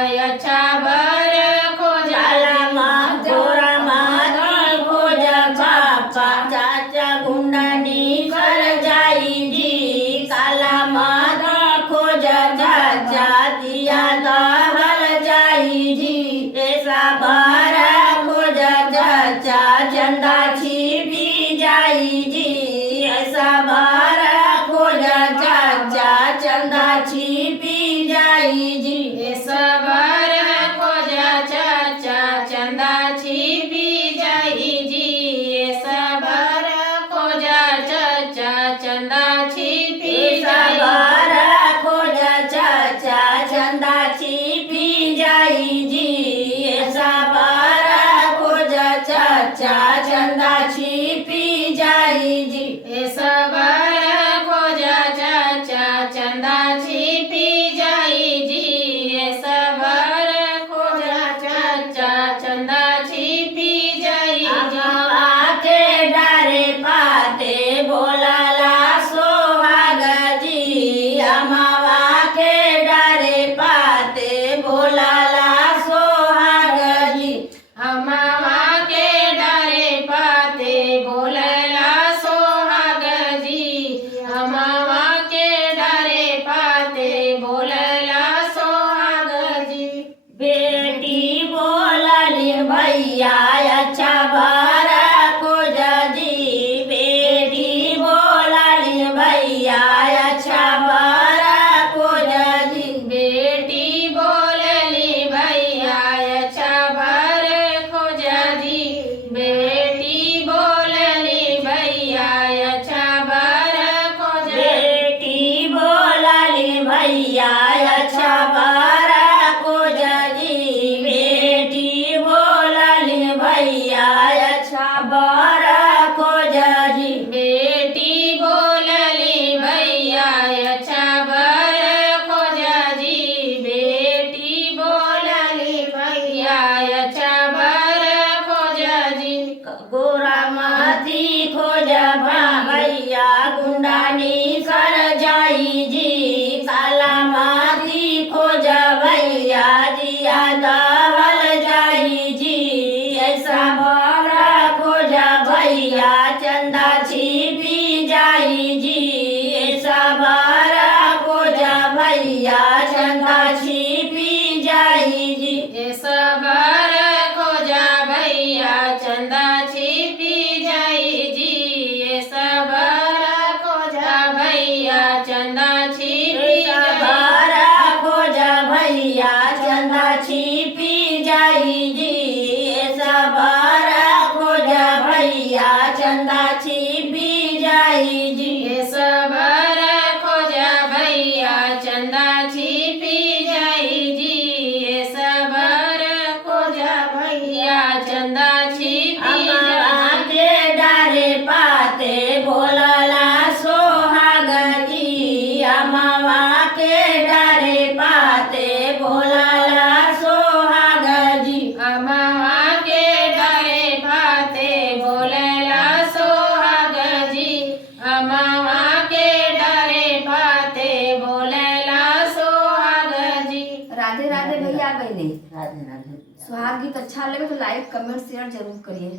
अच्छा बर खोजा कालामा गोरामा खोजा बापा चाचा गुंडानी कर जाई जी कालामा खोजा चाचा दिया दहल जाई जी ऐसा बारा खोजा चाचा चंदा छिपी जाई जी ऐसा बारा खोजा चाचा चंदा छिपी जाई जी सबर खोजा चाचा चंदा छिपी जाई जी सबर खोजा चाचा चंदा छिपी जाई बारा खोजा चाचा चंदा छिपी जाई जी ऐसा बारा खोजा चाचा चंदा छिपी जाई जी सबर खोजा चाचा चंदा छिपी जाई जी सबर खोजा चाचा चंदा छिपी जाई जी अमावा के डारे पाते बोलाला सोहाग जी अमावा के डारे पाते बोलाला सोहाग जी अमावा के डरे पाते बोलला सोहाग जी अमावा के डरे पाते बोलला सोहाग जी बेटी बोलली भैया अच्छा बारा खोजा जी बेटी बोलली भैया अच्छा बारा खोजा जी बेटी बोलली भैया अच्छा बर खोजा जी बेटी बोलली भैया अच्छा बर खोजा बेटी बोलली भैया अच्छा बारा खोजा जी बेटी बोलली भैया अच्छा बारा खोजा जी बेटी बोलली भैया अच्छा बर खोजा जी बेटी बोलली भैया अच्छा बर खोजा जी गोरा माथी खोजा भैया गुंडानी कर जाई जी काला माथी खोजा भैया जिया दहल जाई जी ऐसा बड़ा खोजा भैया चंदा छिपी जाई जी ऐसा बड़ा खोजा भैया चंदा छिपी जाई जी सबर खोजा भैया चंदा छिपी जाई जी सबर खोजा भैया चंदा छिपी जाई बारा खोजा भैया चंदा छिपी जाई जी ऐसा बारा खोजा भैया चंदा छिपी जाई जी सबर खोजा भैया चंदा छिपी जाई जी सबर खोजा भैया चंदा छिपी अमावा जाई के डारे पाते बोलला सोहाग जी अमावा के डारे पाते बोलला सोहाग जी अमावा के डरे पाते बोलला सोहाग जी अमावा के डरे पाते बोलला सोहाग जी राधे राधे भैया बहने राधे राधे सुहाग गीत अच्छा लगे तो लाइक कमेंट शेयर जरूर करिए।